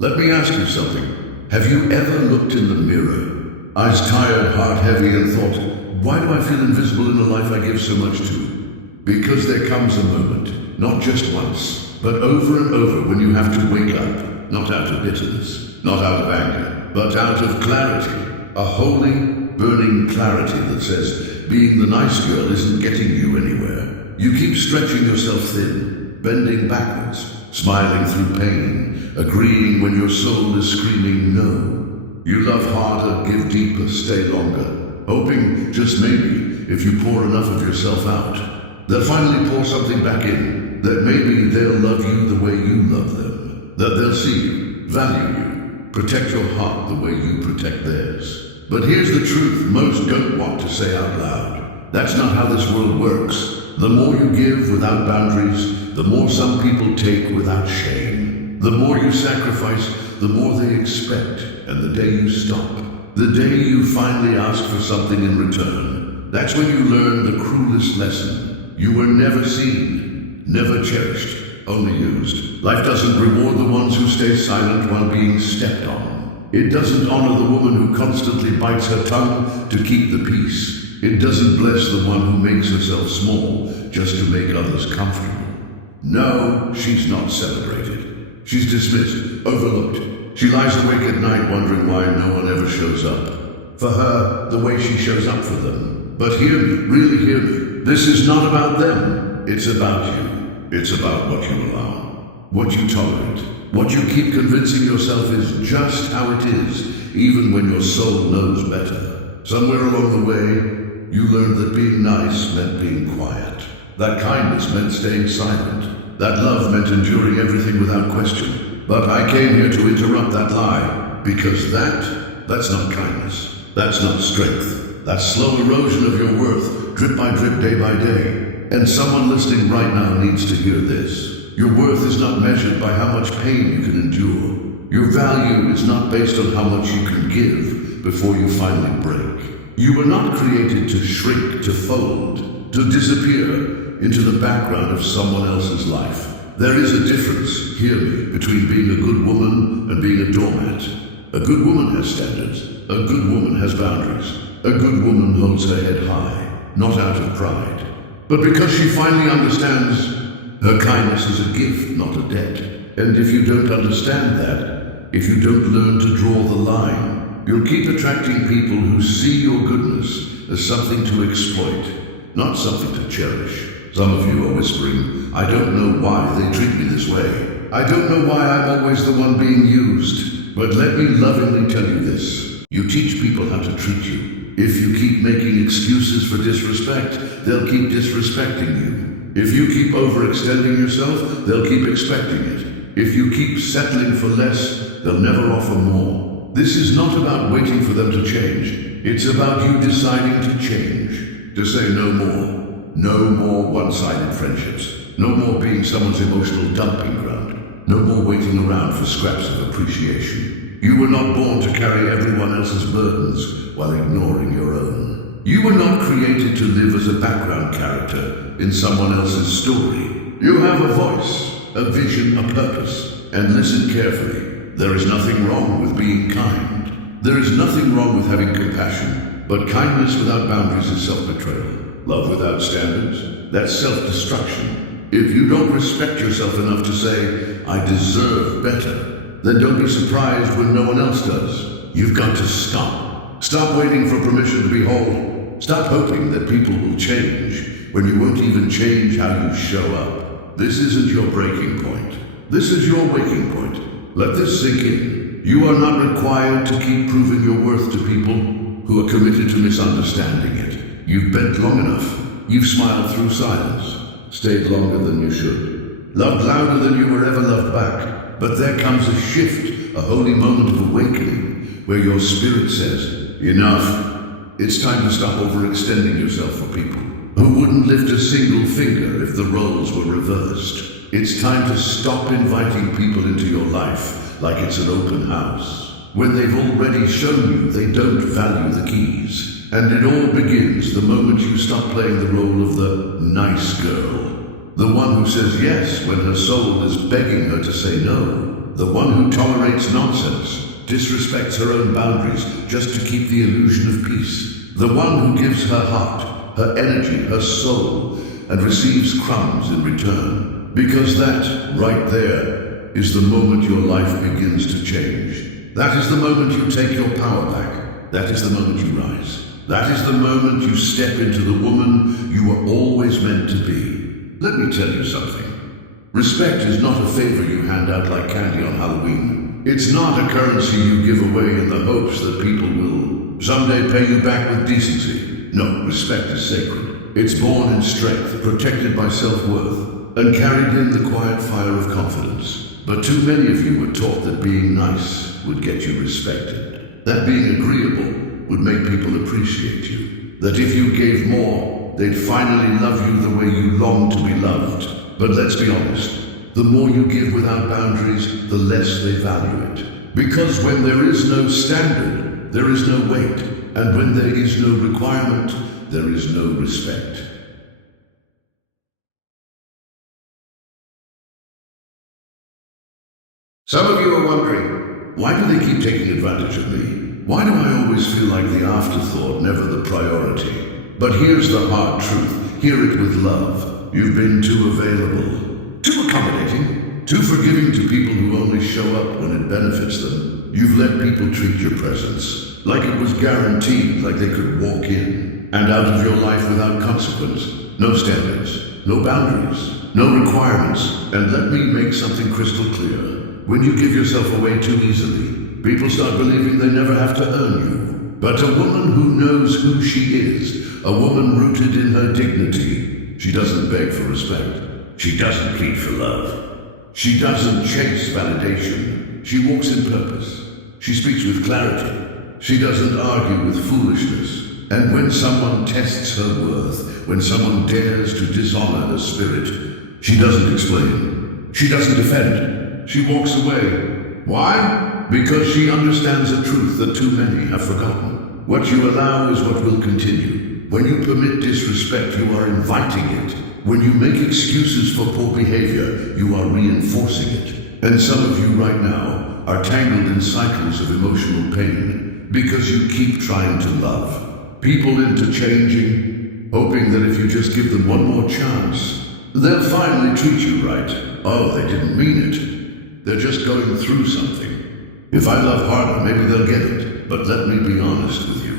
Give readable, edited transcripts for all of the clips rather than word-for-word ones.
Let me ask you something. Have you ever looked in the mirror, eyes tired, heart heavy, and thought, why do I feel invisible in a life I give so much to? Because there comes a moment, not just once, but over and over when you have to wake up, not out of bitterness, not out of anger, but out of clarity. A holy, burning clarity that says, being the nice girl isn't getting you anywhere. You keep stretching yourself thin, bending backwards, smiling through pain, agreeing when your soul is screaming no. You love harder, give deeper, stay longer, hoping, just maybe, if you pour enough of yourself out, they'll finally pour something back in, that maybe they'll love you the way you love them, that they'll see you, value you, protect your heart the way you protect theirs. But here's the truth most don't want to say out loud. That's not how this world works. The more you give without boundaries, the more some people take without shame. The more you sacrifice, the more they expect. And the day you stop, the day you finally ask for something in return, that's when you learn the cruelest lesson. You were never seen, never cherished, only used. Life doesn't reward the ones who stay silent while being stepped on. It doesn't honor the woman who constantly bites her tongue to keep the peace. It doesn't bless the one who makes herself small just to make others comfortable. No, she's not celebrated. She's dismissed, overlooked. She lies awake at night wondering why no one ever shows up for her the way she shows up for them. But hear me, really hear me. This is not about them. It's about you. It's about what you allow, what you tolerate, what you keep convincing yourself is just how it is, even when your soul knows better. Somewhere along the way, you learned that being nice meant being quiet, that kindness meant staying silent, that love meant enduring everything without question. But I came here to interrupt that lie, because that's not kindness. That's not strength. That's slow erosion of your worth, drip by drip, day by day. And someone listening right now needs to hear this. Your worth is not measured by how much pain you can endure. Your value is not based on how much you can give before you finally break. You were not created to shrink, to fold, to disappear into the background of someone else's life. There is a difference, hear me, between being a good woman and being a doormat. A good woman has standards. A good woman has boundaries. A good woman holds her head high, not out of pride, but because she finally understands her kindness is a gift, not a debt. And if you don't understand that, if you don't learn to draw the line, you'll keep attracting people who see your goodness as something to exploit, not something to cherish. Some of you are whispering, I don't know why they treat me this way. I don't know why I'm always the one being used. But let me lovingly tell you this. You teach people how to treat you. If you keep making excuses for disrespect, they'll keep disrespecting you. If you keep overextending yourself, they'll keep expecting it. If you keep settling for less, they'll never offer more. This is not about waiting for them to change. It's about you deciding to change. To say no more. No more one-sided friendships. No more being someone's emotional dumping ground. No more waiting around for scraps of appreciation. You were not born to carry everyone else's burdens while ignoring your own. You were not created to live as a background character in someone else's story. You have a voice, a vision, a purpose. And listen carefully. There is nothing wrong with being kind. There is nothing wrong with having compassion. But kindness without boundaries is self-betrayal. Love without standards, that's self-destruction. If you don't respect yourself enough to say, I deserve better, then don't be surprised when no one else does. You've got to stop. Stop waiting for permission to be whole. Stop hoping that people will change when you won't even change how you show up. This isn't your breaking point. This is your waking point. Let this sink in. You are not required to keep proving your worth to people who are committed to misunderstanding it. You've bent long enough. You've smiled through silence. Stayed longer than you should. Loved louder than you were ever loved back. But there comes a shift, a holy moment of awakening, where your spirit says, enough. It's time to stop overextending yourself for people who wouldn't lift a single finger if the roles were reversed. It's time to stop inviting people into your life like it's an open house, when they've already shown you they don't value the keys. And it all begins the moment you stop playing the role of the nice girl. The one who says yes when her soul is begging her to say no. The one who tolerates nonsense, disrespects her own boundaries just to keep the illusion of peace. The one who gives her heart, her energy, her soul, and receives crumbs in return. Because that, right there, is the moment your life begins to change. That is the moment you take your power back. That is the moment you rise. That is the moment you step into the woman you were always meant to be. Let me tell you something. Respect is not a favor you hand out like candy on Halloween. It's not a currency you give away in the hopes that people will someday pay you back with decency. No, respect is sacred. It's born in strength, protected by self-worth, and carried in the quiet fire of confidence. But too many of you were taught that being nice would get you respected. That being agreeable would make people appreciate you. That if you gave more, they'd finally love you the way you long to be loved. But let's be honest, the more you give without boundaries, the less they value it. Because when there is no standard, there is no weight. And when there is no requirement, there is no respect. Some of you are wondering, why do they keep taking advantage of me? Why do I always feel like the afterthought, never the priority? But here's the hard truth. Hear it with love. You've been too available, too accommodating, too forgiving to people who only show up when it benefits them. You've let people treat your presence like it was guaranteed, like they could walk in and out of your life without consequence. No standards, no boundaries, no requirements. And let me make something crystal clear. When you give yourself away too easily, people start believing they never have to earn you. But a woman who knows who she is, a woman rooted in her dignity, she doesn't beg for respect. She doesn't plead for love. She doesn't chase validation. She walks in purpose. She speaks with clarity. She doesn't argue with foolishness. And when someone tests her worth, when someone dares to dishonor her spirit, she doesn't explain. She doesn't defend. She walks away. Why? Because she understands a truth that too many have forgotten. What you allow is what will continue. When you permit disrespect, you are inviting it. When you make excuses for poor behavior, you are reinforcing it. And some of you right now are tangled in cycles of emotional pain because you keep trying to love people into changing, hoping that if you just give them one more chance, they'll finally treat you right. Oh, they didn't mean it. They're just going through something. If I love harder, maybe they'll get it. But let me be honest with you.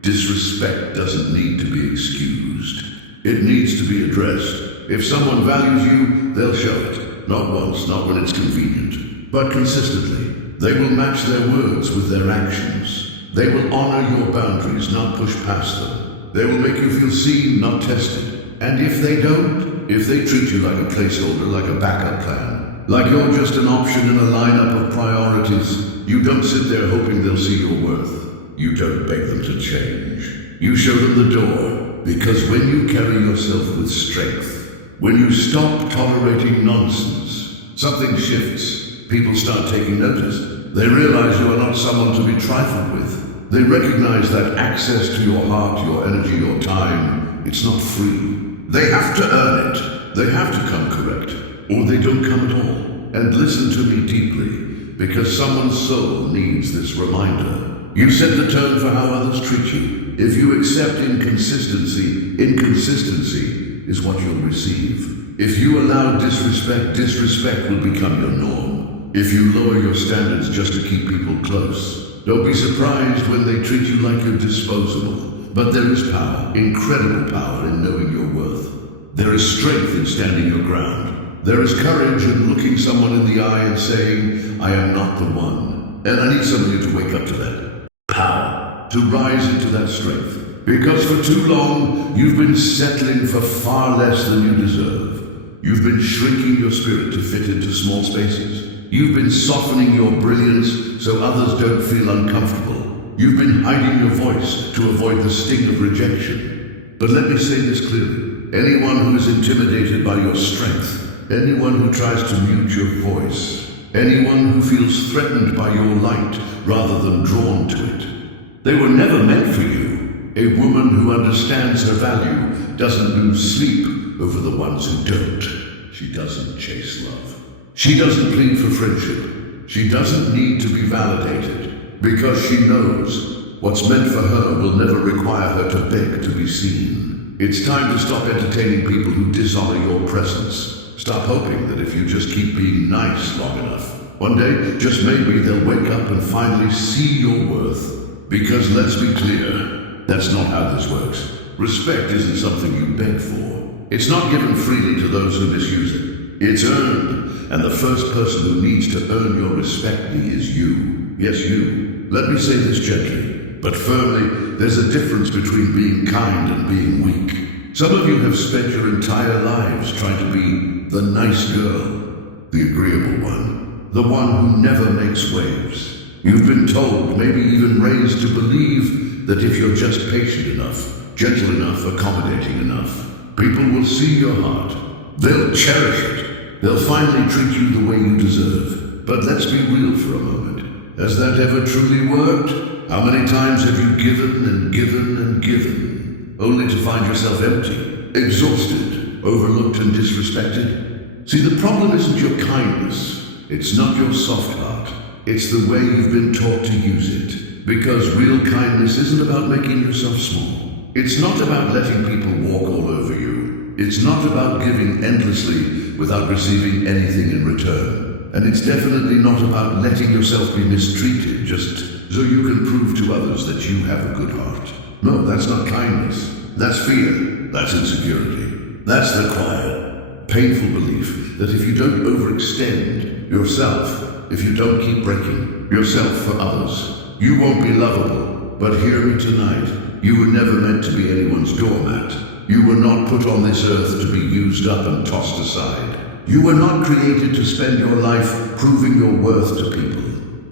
Disrespect doesn't need to be excused. It needs to be addressed. If someone values you, they'll show it. Not once, not when it's convenient, but consistently. They will match their words with their actions. They will honor your boundaries, not push past them. They will make you feel seen, not tested. And if they don't, if they treat you like a placeholder, like a backup plan, like you're just an option in a lineup of priorities, you don't sit there hoping they'll see your worth. You don't beg them to change. You show them the door, because when you carry yourself with strength, when you stop tolerating nonsense, something shifts. People start taking notice. They realize you are not someone to be trifled with. They recognize that access to your heart, your energy, your time, it's not free. They have to earn it. They have to come correct, or they don't come at all. And listen to me deeply, because someone's soul needs this reminder. You set the tone for how others treat you. If you accept inconsistency, inconsistency is what you'll receive. If you allow disrespect, disrespect will become your norm. If you lower your standards just to keep people close, don't be surprised when they treat you like you're disposable. But there is power, incredible power in knowing your worth. There is strength in standing your ground. There is courage in looking someone in the eye and saying, I am not the one. And I need some of you to wake up to that. Power, to rise into that strength. Because for too long, you've been settling for far less than you deserve. You've been shrinking your spirit to fit into small spaces. You've been softening your brilliance so others don't feel uncomfortable. You've been hiding your voice to avoid the sting of rejection. But let me say this clearly. Anyone who is intimidated by your strength, anyone who tries to mute your voice, anyone who feels threatened by your light rather than drawn to it, they were never meant for you. A woman who understands her value doesn't lose sleep over the ones who don't. She doesn't chase love. She doesn't plead for friendship. She doesn't need to be validated because she knows what's meant for her will never require her to beg to be seen. It's time to stop entertaining people who dishonor your presence. Stop hoping that if you just keep being nice long enough, one day, just maybe, they'll wake up and finally see your worth. Because let's be clear, that's not how this works. Respect isn't something you beg for. It's not given freely to those who misuse it. It's earned, and the first person who needs to earn your respect is you. Yes, you. Let me say this gently, but firmly, there's a difference between being kind and being weak. Some of you have spent your entire lives trying to be the nice girl, the agreeable one, the one who never makes waves. You've been told, maybe even raised to believe, that if you're just patient enough, gentle enough, accommodating enough, people will see your heart. They'll cherish it. They'll finally treat you the way you deserve. But let's be real for a moment. Has that ever truly worked? How many times have you given and given and given, only to find yourself empty, exhausted, overlooked and disrespected? See, the problem isn't your kindness. It's not your soft heart. It's the way you've been taught to use it. Because real kindness isn't about making yourself small. It's not about letting people walk all over you. It's not about giving endlessly without receiving anything in return. And it's definitely not about letting yourself be mistreated just so you can prove to others that you have a good heart. No, that's not kindness. That's fear. That's insecurity. That's the quiet, painful belief that if you don't overextend yourself, if you don't keep breaking yourself for others, you won't be lovable. But hear me tonight. You were never meant to be anyone's doormat. You were not put on this earth to be used up and tossed aside. You were not created to spend your life proving your worth to people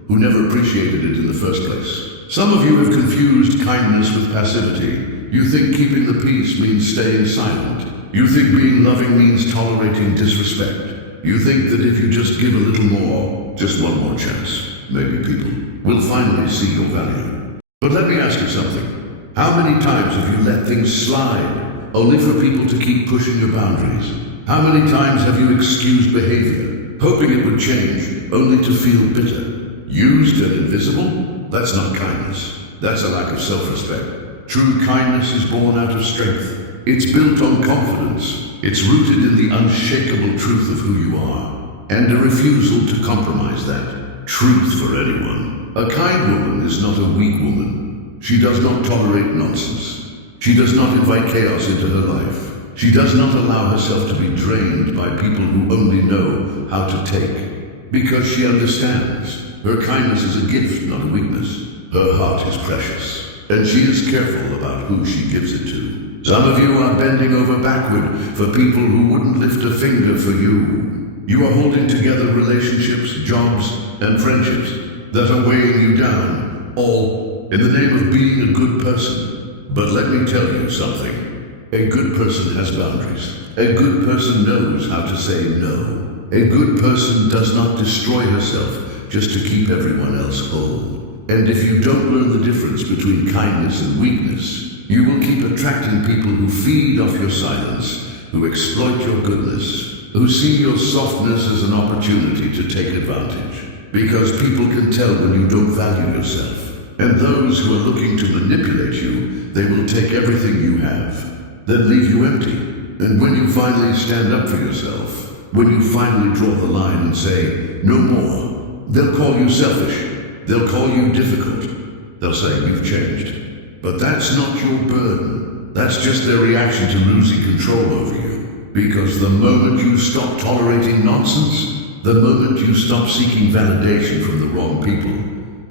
who never appreciated it in the first place. Some of you have confused kindness with passivity. You think keeping the peace means staying silent. You think being loving means tolerating disrespect. You think that if you just give a little more, just one more chance, maybe people will finally see your value. But let me ask you something. How many times have you let things slide, only for people to keep pushing your boundaries? How many times have you excused behavior, hoping it would change, only to feel bitter? Used and invisible? That's not kindness. That's a lack of self-respect. True kindness is born out of strength. It's built on confidence. It's rooted in the unshakable truth of who you are, and a refusal to compromise that truth for anyone. A kind woman is not a weak woman. She does not tolerate nonsense. She does not invite chaos into her life. She does not allow herself to be drained by people who only know how to take. Because she understands her kindness is a gift, not a weakness. Her heart is precious, and she is careful about who she gives it to. Some of you are bending over backward for people who wouldn't lift a finger for you. You are holding together relationships, jobs, and friendships that are weighing you down, all in the name of being a good person. But let me tell you something. A good person has boundaries. A good person knows how to say no. A good person does not destroy herself just to keep everyone else whole. And if you don't learn the difference between kindness and weakness, you will keep attracting people who feed off your silence, who exploit your goodness, who see your softness as an opportunity to take advantage. Because people can tell when you don't value yourself. And those who are looking to manipulate you, they will take everything you have, then leave you empty. And when you finally stand up for yourself, when you finally draw the line and say, no more, they'll call you selfish. They'll call you difficult. They'll say you've changed. But that's not your burden. That's just their reaction to losing control over you. Because the moment you stop tolerating nonsense, the moment you stop seeking validation from the wrong people,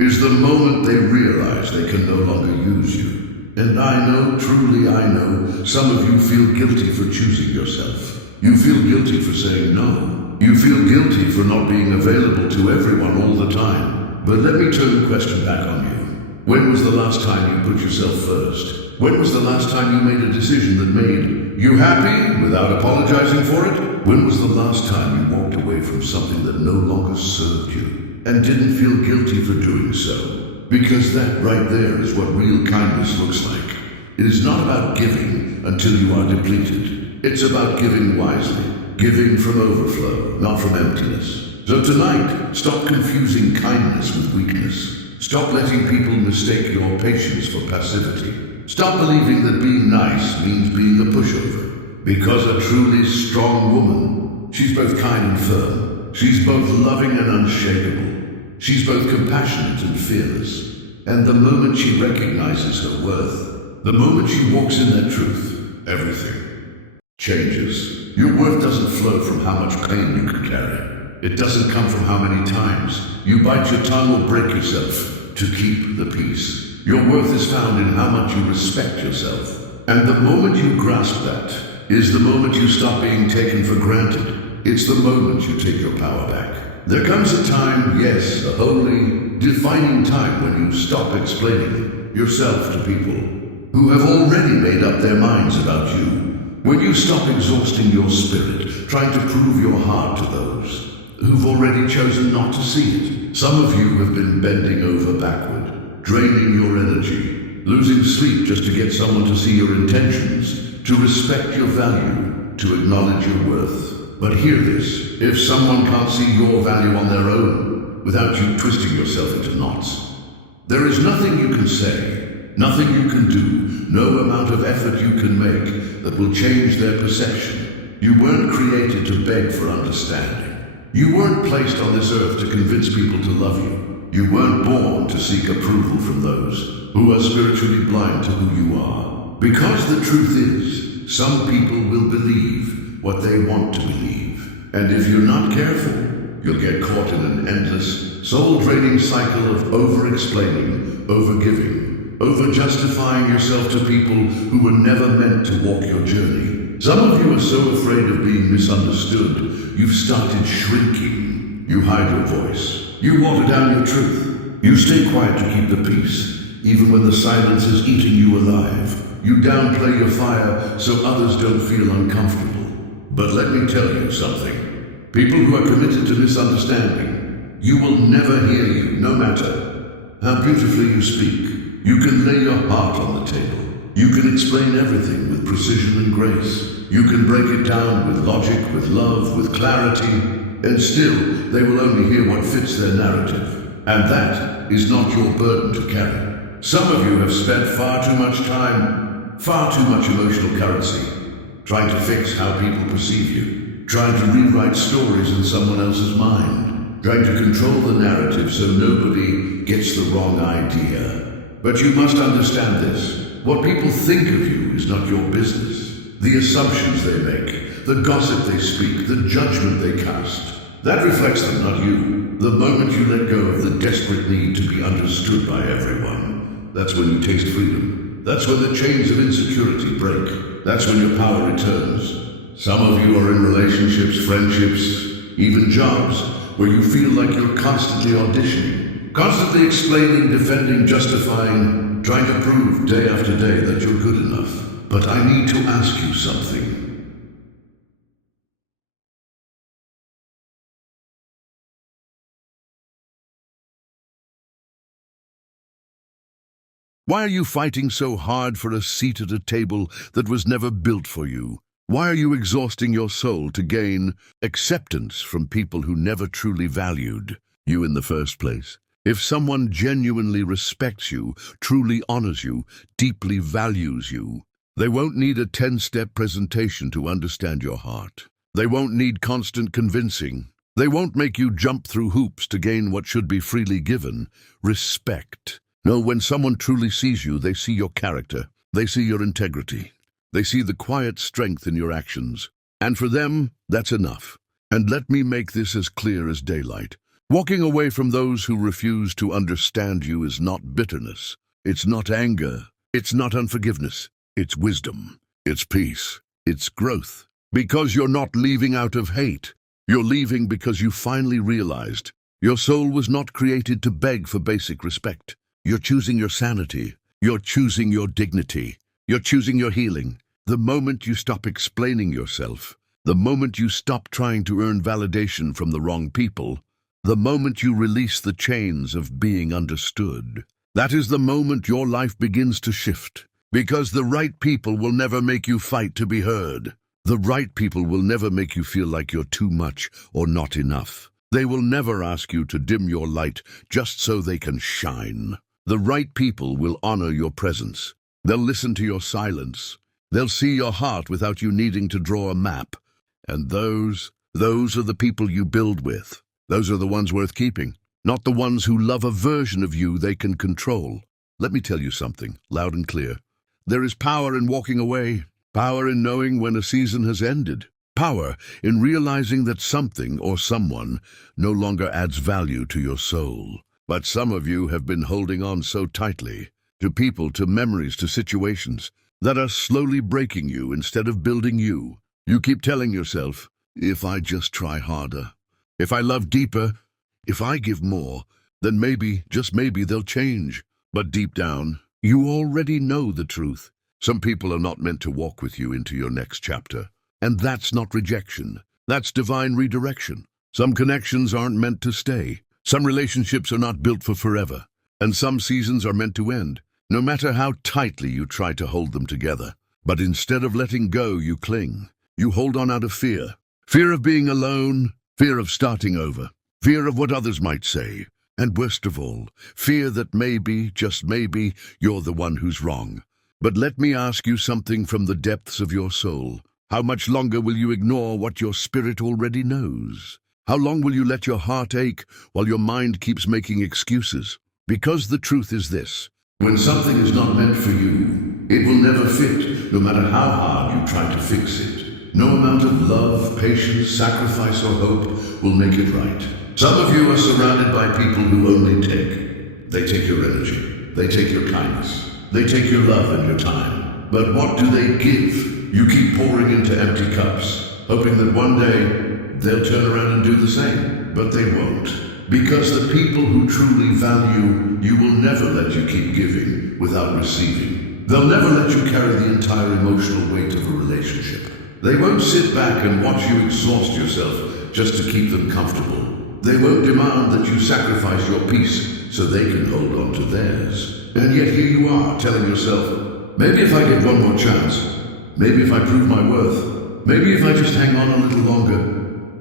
is the moment they realize they can no longer use you. And I know, truly I know, some of you feel guilty for choosing yourself. You feel guilty for saying no. You feel guilty for not being available to everyone all the time. But let me turn the question back on you. When was the last time you put yourself first? When was the last time you made a decision that made you happy without apologizing for it? When was the last time you walked away from something that no longer served you and didn't feel guilty for doing so? Because that right there is what real kindness looks like. It is not about giving until you are depleted. It's about giving wisely, giving from overflow, not from emptiness. So tonight, stop confusing kindness with weakness. Stop letting people mistake your patience for passivity. Stop believing that being nice means being a pushover. Because a truly strong woman, she's both kind and firm. She's both loving and unshakable. She's both compassionate and fearless. And the moment she recognizes her worth, the moment she walks in that truth, everything changes. Your worth doesn't flow from how much pain you can carry. It doesn't come from how many times you bite your tongue or break yourself to keep the peace. Your worth is found in how much you respect yourself. And the moment you grasp that is the moment you stop being taken for granted. It's the moment you take your power back. There comes a time, yes, a holy, defining time when you stop explaining yourself to people who have already made up their minds about you. When you stop exhausting your spirit, trying to prove your heart to those who've already chosen not to see it. Some of you have been bending over backward, draining your energy, losing sleep just to get someone to see your intentions, to respect your value, to acknowledge your worth. But hear this, if someone can't see your value on their own, without you twisting yourself into knots, there is nothing you can say, nothing you can do, no amount of effort you can make that will change their perception. You weren't created to beg for understanding. You weren't placed on this earth to convince people to love you. You weren't born to seek approval from those who are spiritually blind to who you are. Because the truth is, some people will believe what they want to believe. And if you're not careful, you'll get caught in an endless, soul-draining cycle of over-explaining, over-giving, over-justifying yourself to people who were never meant to walk your journey. Some of you are so afraid of being misunderstood, you've started shrinking. You hide your voice. You water down your truth. You stay quiet to keep the peace, even when the silence is eating you alive. You downplay your fire so others don't feel uncomfortable. But let me tell you something. People who are committed to misunderstanding, you will never hear you, no matter how beautifully you speak. You can lay your heart on the table. You can explain everything with precision and grace. You can break it down with logic, with love, with clarity, and still they will only hear what fits their narrative. And that is not your burden to carry. Some of you have spent far too much time, far too much emotional currency, trying to fix how people perceive you, trying to rewrite stories in someone else's mind, trying to control the narrative so nobody gets the wrong idea. But you must understand this. What people think of you is not your business. The assumptions they make, the gossip they speak, the judgment they cast, that reflects them, not you. The moment you let go of the desperate need to be understood by everyone, that's when you taste freedom. That's when the chains of insecurity break. That's when your power returns. Some of you are in relationships, friendships, even jobs, where you feel like you're constantly auditioning, constantly explaining, defending, justifying, trying to prove day after day that you're good enough. But I need to ask you something. Why are you fighting so hard for a seat at a table that was never built for you? Why are you exhausting your soul to gain acceptance from people who never truly valued you in the first place? If someone genuinely respects you, truly honors you, deeply values you, they won't need a 10-step presentation to understand your heart. They won't need constant convincing. They won't make you jump through hoops to gain what should be freely given: respect. No, when someone truly sees you, they see your character. They see your integrity. They see the quiet strength in your actions. And for them, that's enough. And let me make this as clear as daylight. Walking away from those who refuse to understand you is not bitterness. It's not anger. It's not unforgiveness. It's wisdom. It's peace. It's growth. Because you're not leaving out of hate. You're leaving because you finally realized your soul was not created to beg for basic respect. You're choosing your sanity. You're choosing your dignity. You're choosing your healing. The moment you stop explaining yourself, the moment you stop trying to earn validation from the wrong people, the moment you release the chains of being understood, that is the moment your life begins to shift. Because the right people will never make you fight to be heard. The right people will never make you feel like you're too much or not enough. They will never ask you to dim your light just so they can shine. The right people will honor your presence. They'll listen to your silence. They'll see your heart without you needing to draw a map. And those are the people you build with. Those are the ones worth keeping, not the ones who love a version of you they can control. Let me tell you something, loud and clear. There is power in walking away, power in knowing when a season has ended, power in realizing that something or someone no longer adds value to your soul. But some of you have been holding on so tightly, to people, to memories, to situations, that are slowly breaking you instead of building you. You keep telling yourself, if I just try harder, if I love deeper, if I give more, then maybe, just maybe, they'll change. But deep down, you already know the truth. Some people are not meant to walk with you into your next chapter. And that's not rejection. That's divine redirection. Some connections aren't meant to stay. Some relationships are not built for forever. And some seasons are meant to end, no matter how tightly you try to hold them together. But instead of letting go, you cling. You hold on out of fear. Fear of being alone, fear of starting over, fear of what others might say. And worst of all, fear that maybe, just maybe, you're the one who's wrong. But let me ask you something from the depths of your soul. How much longer will you ignore what your spirit already knows? How long will you let your heart ache while your mind keeps making excuses? Because the truth is this: when something is not meant for you, it will never fit, no matter how hard you try to fix it. No amount of love, patience, sacrifice, or hope will make it right. Some of you are surrounded by people who only take. They take your energy. They take your kindness. They take your love and your time. But what do they give? You keep pouring into empty cups, hoping that one day they'll turn around and do the same. But they won't. Because the people who truly value you will never let you keep giving without receiving. They'll never let you carry the entire emotional weight of a relationship. They won't sit back and watch you exhaust yourself just to keep them comfortable. They won't demand that you sacrifice your peace so they can hold on to theirs. And yet here you are, telling yourself, maybe if I give one more chance, maybe if I prove my worth, maybe if I just hang on a little longer.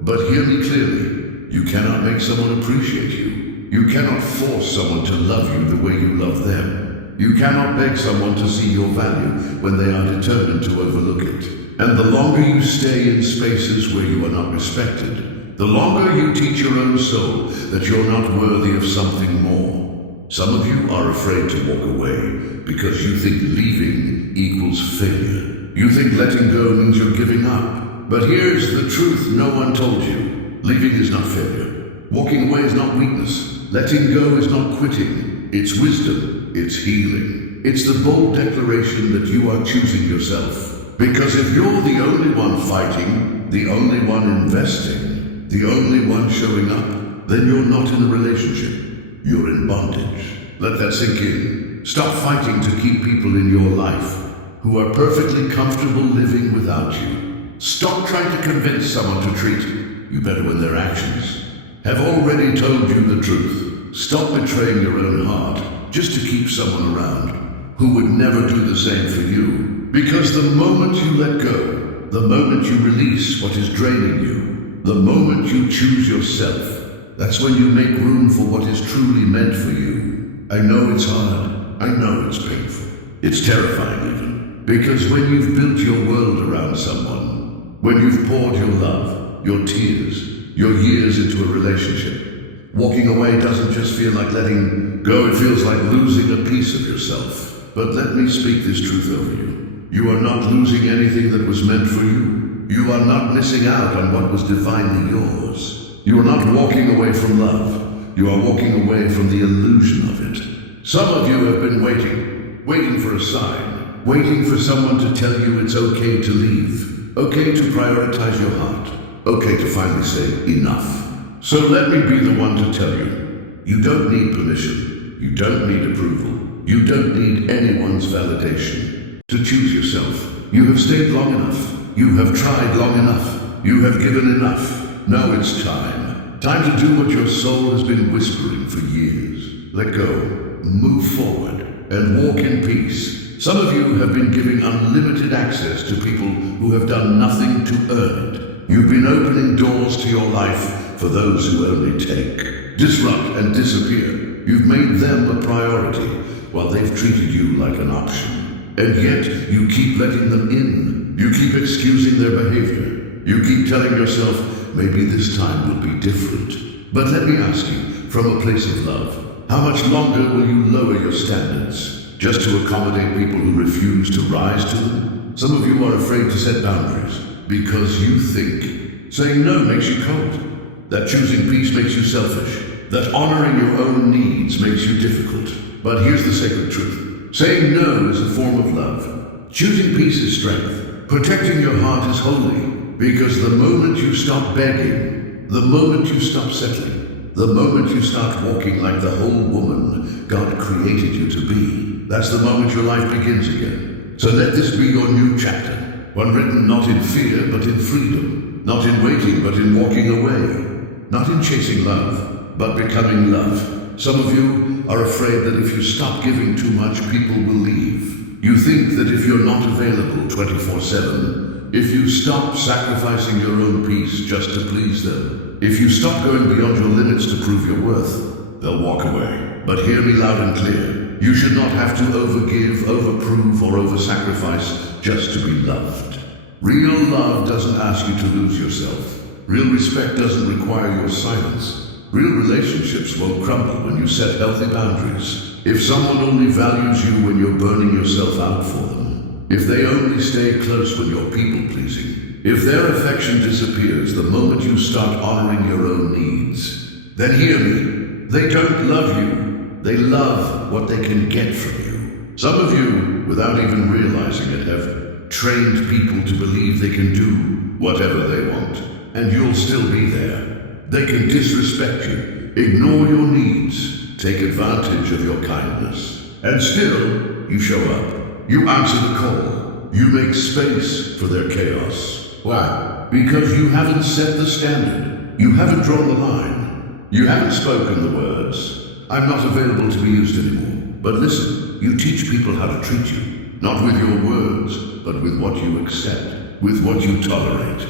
But hear me clearly, you cannot make someone appreciate you. You cannot force someone to love you the way you love them. You cannot beg someone to see your value when they are determined to overlook it. And the longer you stay in spaces where you are not respected, the longer you teach your own soul that you're not worthy of something more. Some of you are afraid to walk away because you think leaving equals failure. You think letting go means you're giving up. But here's the truth no one told you. Leaving is not failure. Walking away is not weakness. Letting go is not quitting. It's wisdom. It's healing. It's the bold declaration that you are choosing yourself. Because if you're the only one fighting, the only one investing, the only one showing up, then you're not in a relationship. You're in bondage. Let that sink in. Stop fighting to keep people in your life who are perfectly comfortable living without you. Stop trying to convince someone to treat you better when their actions have already told you the truth. Stop betraying your own heart just to keep someone around who would never do the same for you. Because the moment you let go, the moment you release what is draining you, the moment you choose yourself, that's when you make room for what is truly meant for you. I know it's hard. I know it's painful. It's terrifying even. Because when you've built your world around someone, when you've poured your love, your tears, your years into a relationship, walking away doesn't just feel like letting go, it feels like losing a piece of yourself. But let me speak this truth over you. You are not losing anything that was meant for you. You are not missing out on what was divinely yours. You are not walking away from love. You are walking away from the illusion of it. Some of you have been waiting for a sign, waiting for someone to tell you it's okay to leave, okay to prioritize your heart, okay to finally say enough. So let me be the one to tell you, you don't need permission. You don't need approval. You don't need anyone's validation to choose yourself. You have stayed long enough. You have tried long enough. You have given enough. Now it's time. Time to do what your soul has been whispering for years. Let go. Move forward. And walk in peace. Some of you have been giving unlimited access to people who have done nothing to earn it. You've been opening doors to your life for those who only take. Disrupt and disappear. You've made them a priority, while they've treated you like an option. And yet, you keep letting them in. You keep excusing their behavior. You keep telling yourself, maybe this time will be different. But let me ask you, from a place of love, how much longer will you lower your standards, just to accommodate people who refuse to rise to them? Some of you are afraid to set boundaries, because you think saying no makes you cold, that choosing peace makes you selfish, that honoring your own needs makes you difficult. But here's the sacred truth. Saying no is a form of love. Choosing peace is strength. Protecting your heart is holy, because the moment you stop begging, the moment you stop settling, the moment you start walking like the whole woman God created you to be, that's the moment your life begins again. So let this be your new chapter, one written not in fear but in freedom, not in waiting but in walking away, not in chasing love but becoming love. Some of you are afraid that if you stop giving too much, people will leave. You think that if you're not available 24/7, if you stop sacrificing your own peace just to please them, if you stop going beyond your limits to prove your worth, they'll walk away. But hear me loud and clear. You should not have to overgive, overprove, or oversacrifice just to be loved. Real love doesn't ask you to lose yourself. Real respect doesn't require your silence. Real relationships won't crumble when you set healthy boundaries. If someone only values you when you're burning yourself out for them, if they only stay close when you're people-pleasing, if their affection disappears the moment you start honoring your own needs, then hear me, they don't love you. They love what they can get from you. Some of you, without even realizing it, have trained people to believe they can do whatever they want, and you'll still be there. They can disrespect you, ignore your needs, take advantage of your kindness. And still, you show up. You answer the call. You make space for their chaos. Why? Because you haven't set the standard. You haven't drawn the line. You haven't spoken the words. I'm not available to be used anymore. But listen, you teach people how to treat you. Not with your words, but with what you accept, with what you tolerate,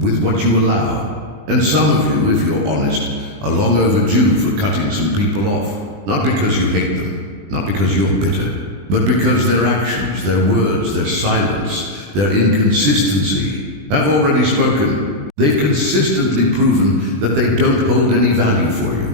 with what you allow. And some of you, if you're honest, are long overdue for cutting some people off. Not because you hate them, not because you're bitter, but because their actions, their words, their silence, their inconsistency have already spoken. They've consistently proven that they don't hold any value for you.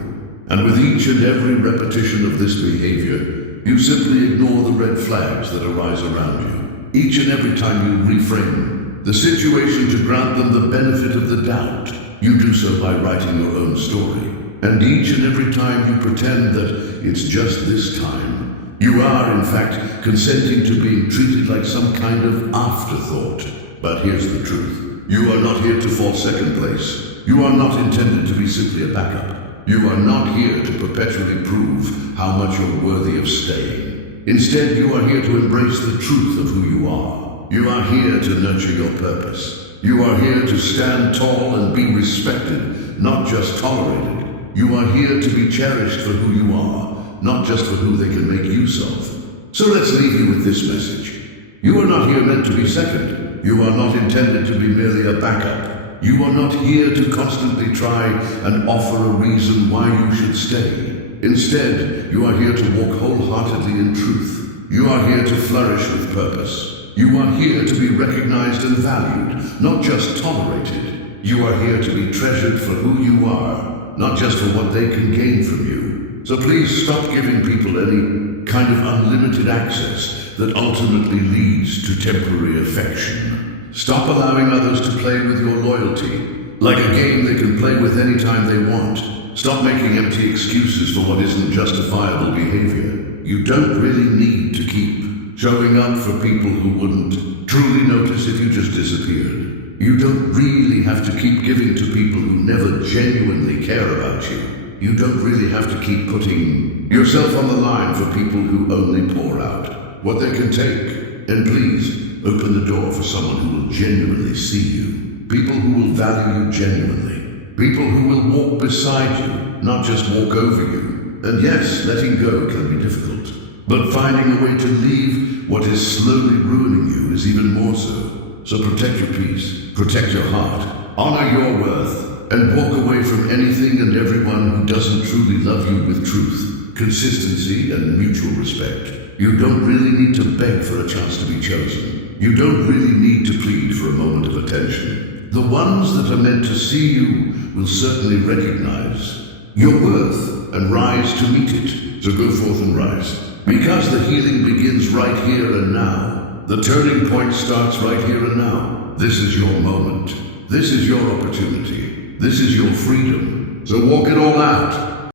And with each and every repetition of this behavior, you simply ignore the red flags that arise around you. Each and every time you reframe the situation to grant them the benefit of the doubt, you do so by writing your own story. And each and every time you pretend that it's just this time, you are, in fact, consenting to being treated like some kind of afterthought. But here's the truth. You are not here to fall second place. You are not intended to be simply a backup. You are not here to perpetually prove how much you're worthy of staying. Instead, you are here to embrace the truth of who you are. You are here to nurture your purpose. You are here to stand tall and be respected, not just tolerated. You are here to be cherished for who you are, not just for who they can make use of. So let's leave you with this message. You are not here meant to be second. You are not intended to be merely a backup. You are not here to constantly try and offer a reason why you should stay. Instead, you are here to walk wholeheartedly in truth. You are here to flourish with purpose. You are here to be recognized and valued, not just tolerated. You are here to be treasured for who you are, not just for what they can gain from you. So please stop giving people any kind of unlimited access that ultimately leads to temporary affection. Stop allowing others to play with your loyalty, like a game they can play with anytime they want. Stop making empty excuses for what isn't justifiable behavior. You don't really need to keep showing up for people who wouldn't truly notice if you just disappeared. You don't really have to keep giving to people who never genuinely care about you. You don't really have to keep putting yourself on the line for people who only pour out what they can take. And please, open the door for someone who will genuinely see you. People who will value you genuinely. People who will walk beside you, not just walk over you. And yes, letting go can be difficult. But finding a way to leave what is slowly ruining you is even more so. So protect your peace, protect your heart, honor your worth, and walk away from anything and everyone who doesn't truly love you with truth, consistency, and mutual respect. You don't really need to beg for a chance to be chosen. You don't really need to plead for a moment of attention. The ones that are meant to see you will certainly recognize your worth and rise to meet it. So go forth and rise. Because the healing begins right here and now. The turning point starts right here and now. This is your moment. This is your opportunity. This is your freedom. So walk it all out.